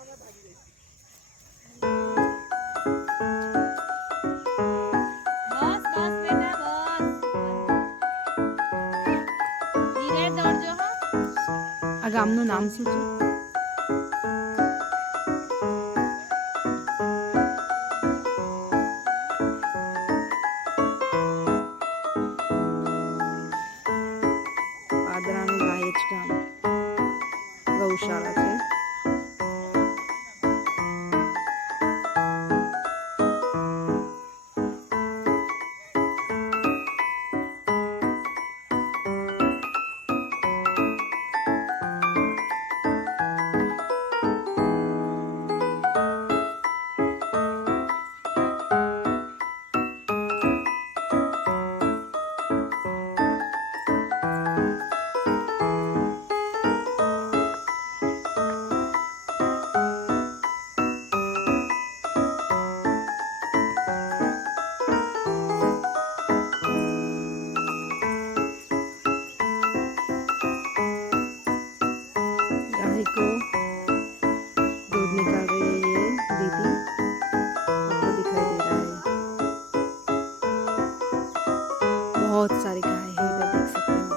આ ગામનું નામ શું છે? પાદરાનું ગાયજ ગામ ગૌશાળા છે. को दूध निकाल रही है ये दीदी, आपको दिखाई दे रहा है. बहुत सारी गाय है इधर, देख सकते हो.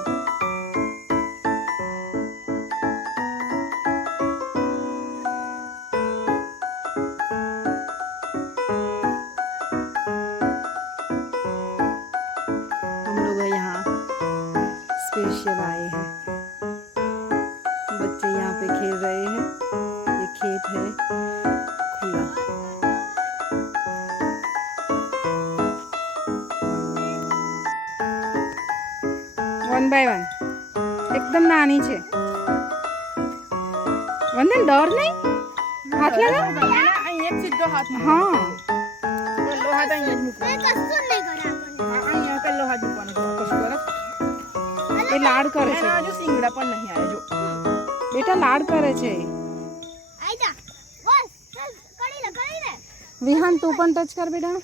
हम लोग यहाँ स्पेशल आए हैं. बच्चे यहाँ पे खेल रहे हैं. ये खेत है खुला. वन बाय वन एकदम नानी છે. વંદન ડર નહીં, હાથ લગા અહીંયા સીધો હાથ. હા પેલો હાથ અહીંયા જ મૂકવાનો. કશું નહીં કરે આપણને. અહીંયા પેલો હાથ મૂકવાનો. કશું કરે એ લાડ કરે છે. હજુ સિંગડા પણ નહીં આવે. જો બેટા લાડ કરે છે. વિહાન તું પણ ટચ કર બેટા.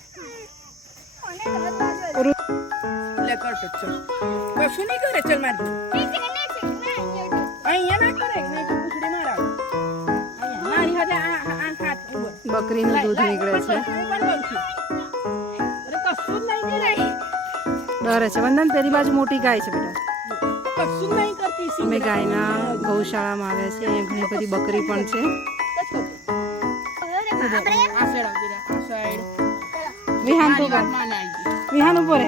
લે કર ટચ. કશું નહીં કરે. ચલ માર અહીંયા ના કરે. નહીં તો પૂછડી મારા. અહીંયા મારી હાથે આ હાથ ઉપર. બકરીનું દૂધ નીકળે છે. અરે કશું નહીં કરે. ડરે છે. વંદન તેરી બાજુ મોટી ગાય છે બેટા. કશું નહીં કરતી. અમે ગાયના ગૌશાળામાં આવ્યા છે. અહીંયા ઘણી બધી બકરી પણ છે. વિહાન તો વિહાન ઉપર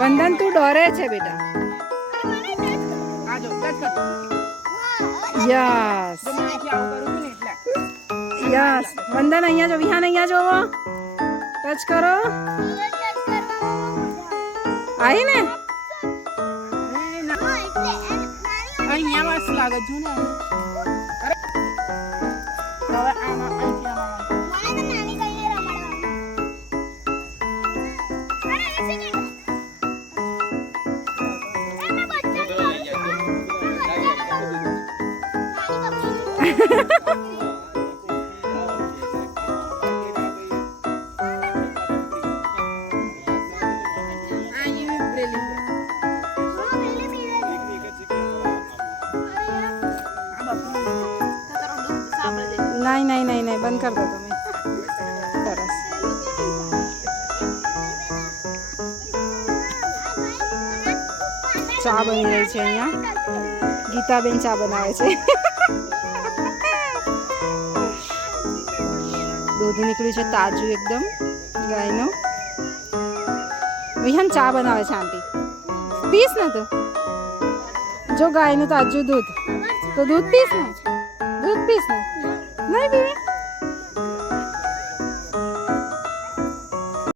વંદન તું ડરે છે બેટા. Yes yes. વંદન અહીંયા જો. વિહાન અહીંયા જોવો. ટચ કરો. આવી ને અહીંયા મસ્ત લાગે છે ને. હવે આમાં અહીંથી આમાં મને તો નાની કઈ રમાડવા. અરે એક સેકન્ડ. એમાં બચ્ચા नहीं नहीं नहीं नहीं बंद कर दो तुम्हें. सरस. ચા બની રહી છે અહીંયા. ગીતાબેન ચા બનાવે છે. દૂધ નીકળ્યું છે તાજું એકદમ ગાયનું. વિહાન ચા બનાવે છે આંટી. પીસ ને તો જો ગાયનું તાજું દૂધ તો દૂધ પીસ ને. દૂધ પીસ ને. નહીં પીવી.